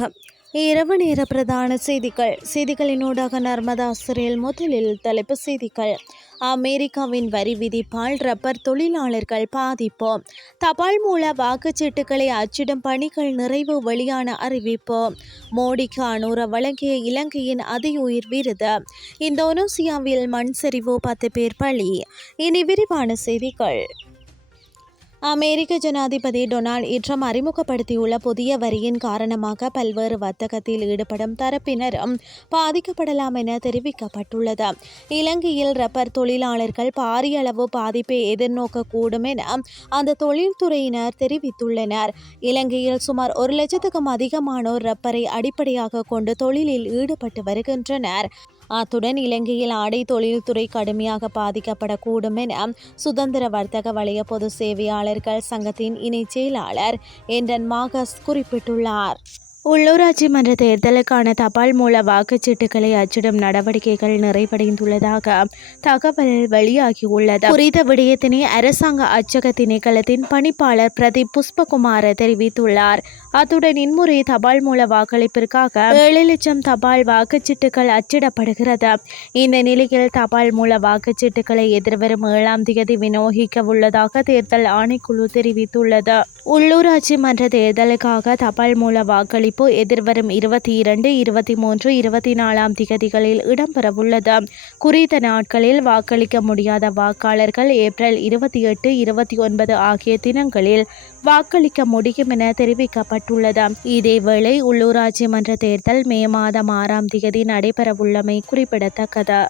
வணக்கம். இரவு நேர பிரதான செய்திகள். செய்திகளினூடாக நர்மதா சிறையில் முதலில் தலைப்பு செய்திகள். அமெரிக்காவின் வரி விதிப்பால் ரப்பர் தொழிலாளர்கள் பாதிப்பு தபால் மூல வாக்குச்சீட்டுகளை அச்சிடும் பணிகள் நிறைவு வெளியான அறிவிப்பு. மோடிக்கு அனுர வழங்கிய இலங்கையின் அதியுயிர் விருது. இந்தோனேசியாவில் மண் சரிவு பத்து பேர் பலி. இனி விரிவான செய்திகள். அமெரிக்க ஜனாதிபதி டொனால்ட் ட்ரம்ப் அறிமுகப்படுத்தியுள்ள புதிய வரியின் காரணமாக பல்வேறு வர்த்தகத்தில் ஈடுபடும் தரப்பினரும் பாதிக்கப்படலாம் என தெரிவிக்கப்பட்டுள்ளது. இலங்கையில் ரப்பர் தொழிலாளர்கள் பாரிய அளவு பாதிப்பை எதிர்நோக்கக்கூடும் என அந்த தொழில்துறையினர் தெரிவித்துள்ளனர். இலங்கையில் சுமார் ஒரு லட்சத்துக்கும் அதிகமானோர் ரப்பரை அடிப்படையாக கொண்டு தொழிலில் ஈடுபட்டு வருகின்றனர். அத்துடன் இலங்கையில் ஆடை தொழில்துறை கடுமையாக பாதிக்கப்படக்கூடும் என சுதந்திர வர்த்தக வலய பொது சேவையாளர்கள் சங்கத்தின் இணைச் செயலாளர் என்றன் மாகஸ் குறிப்பிட்டுள்ளார். உள்ளூராட்சி மன்ற தேர்தலுக்கான தபால் மூல வாக்குச்சீட்டுகளை அச்சிடும் நடவடிக்கைகள் நிறைவடைந்துள்ளதாக தகவல் வெளியாகியுள்ளது. குறித்த விடயத்தினை அரசாங்க அச்சக திணைக்களத்தின் பணிப்பாளர் பிரதீப் புஷ்பகுமார தெரிவித்துள்ளார். அத்துடன் இன்முறை தபால் மூல வாக்களிப்பிற்காக ஏழு லட்சம் தபால் வாக்குச்சீட்டுகள் அச்சிடப்படுகிறது. இந்த நிலையில் தபால் மூல வாக்குச்சீட்டுகளை எதிர்வரும் ஏழாம் தேதி விநியோகிக்க உள்ளதாக தேர்தல் ஆணைக்குழு தெரிவித்துள்ளது. உள்ளூராட்சி மன்ற தேர்தலுக்காக தபால் மூல வாக்களிப்பு எதிர்வரும் இருபத்தி இரண்டு இருபத்தி மூன்று இருபத்தி நாலாம் திகதிகளில் இடம்பெறவுள்ளது. குறித்த நாட்களில் வாக்களிக்க முடியாத வாக்காளர்கள் ஏப்ரல் இருபத்தி எட்டு இருபத்தி ஒன்பது ஆகிய தினங்களில் வாக்களிக்க முடியும் என தெரிவிக்கப்பட்டுள்ளது. இதேவேளை உள்ளூராட்சி மன்ற தேர்தல் மே மாதம் ஆறாம் தேதி நடைபெறவுள்ளமை குறிப்பிடத்தக்கது.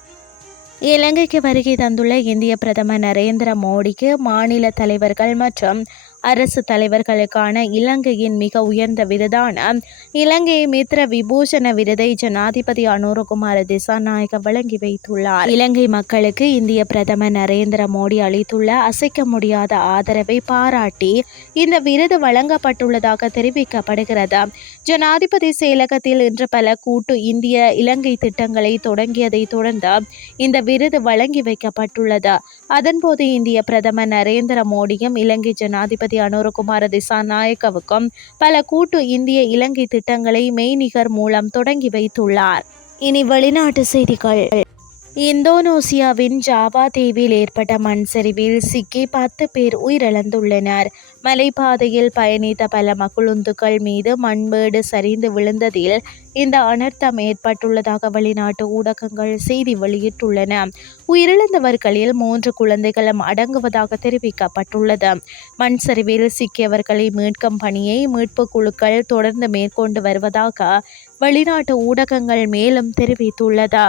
இலங்கைக்கு வருகை தந்துள்ள இந்திய பிரதமர் நரேந்திர மோடிக்கு மாநில தலைவர்கள் மற்றும் அரசு தலைவர்களுக்கான இலங்கையின் மிக உயர்ந்த விருதான இலங்கை மித்ர விபூஷண விருதை ஜனாதிபதி அனுரகுமார திசாநாயக வழங்கி வைத்துள்ளார். இலங்கை மக்களுக்கு இந்திய பிரதமர் நரேந்திர மோடி அளித்துள்ள அசைக்க முடியாத ஆதரவை பாராட்டி இந்த விருது வழங்கப்பட்டுள்ளதாக தெரிவிக்கப்படுகிறது. ஜனாதிபதி செயலகத்தில் இன்று பல கூட்டு இந்திய இலங்கை திட்டங்களை தொடங்கியதை தொடர்ந்து இந்த விருது வழங்கி வைக்கப்பட்டுள்ளது. அதன்போது இந்திய பிரதமர் நரேந்திர மோடியும் இலங்கை ஜனாதிபதி அனுரகுமார திசாநாயக்கவுக்கும் பல கூட்டு இந்திய இலங்கை திட்டங்களை மெய்நிகர் மூலம் தொடங்கி வைத்துள்ளார். இனி வெளிநாட்டு செய்திகள். இந்தோனேசியாவின் ஜாவா தீவில் ஏற்பட்ட மண் சரிவில் சிக்கி பத்து பேர் உயிரிழந்துள்ளனர். மலைப்பாதையில் பயணித்த பல மகுழுந்துகள் மீது மண்மேடு சரிந்து விழுந்ததில் இந்த அனர்த்தம் ஏற்பட்டுள்ளதாக வெளிநாட்டு ஊடகங்கள் செய்தி வெளியிட்டுள்ளன. உயிரிழந்தவர்களில் மூன்று குழந்தைகளும் அடங்குவதாக தெரிவிக்கப்பட்டுள்ளது. மண் சரிவில் சிக்கியவர்களை மீட்கும் பணியை மீட்பு குழுக்கள் தொடர்ந்து மேற்கொண்டு வருவதாக வெளிநாட்டு ஊடகங்கள் மேலும் தெரிவித்துள்ளது.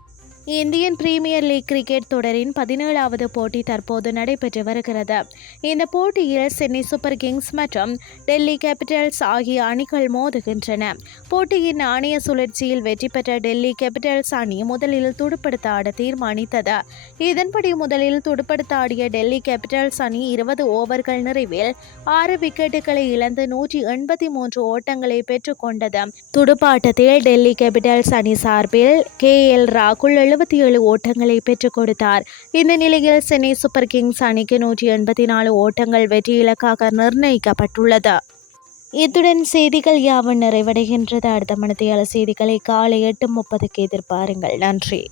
இந்தியன் பிரீமியர் லீக் கிரிக்கெட் தொடரின் பதினேழாவது போட்டி தற்போது நடைபெற்று வருகிறது. இந்த போட்டியில் சென்னை சூப்பர் கிங்ஸ் மற்றும் டெல்லி கேபிட்டல்ஸ் ஆகிய அணிகள் மோதுகின்றன. போட்டியின் நாணய சுழற்சியில் வெற்றி பெற்ற டெல்லி கேபிட்டல்ஸ் அணி முதலில் துடுப்படுத்த ஆட தீர்மானித்தது. இதன்படி முதலில் துடுப்படுத்த ஆடிய டெல்லி கேபிட்டல்ஸ் அணி இருபது ஓவர்கள் நிறைவில் ஆறு விக்கெட்டுகளை இழந்து நூற்றி எண்பத்தி மூன்று ஓட்டங்களை பெற்றுக்கொண்டது துடுப்பாட்டத்தில் டெல்லி கேபிட்டல்ஸ் அணி சார்பில் கே எல் ராகுல் எழுபத்தி ஏழு ஓட்டங்களை பெற்றுக் கொடுத்தார். இந்த நிலையில் சென்னை சூப்பர் கிங்ஸ் அணிக்கு நூற்றி எண்பத்தி நாலு ஓட்டங்கள் வெற்றி இலக்காக நிர்ணயிக்கப்பட்டுள்ளது. இத்துடன் செய்திகள் யாவும் நிறைவடைகின்றது. அடுத்த மனத்தையாள செய்திகளை காலை எட்டு முப்பதுக்கு எதிர்பாருங்கள். நன்றி.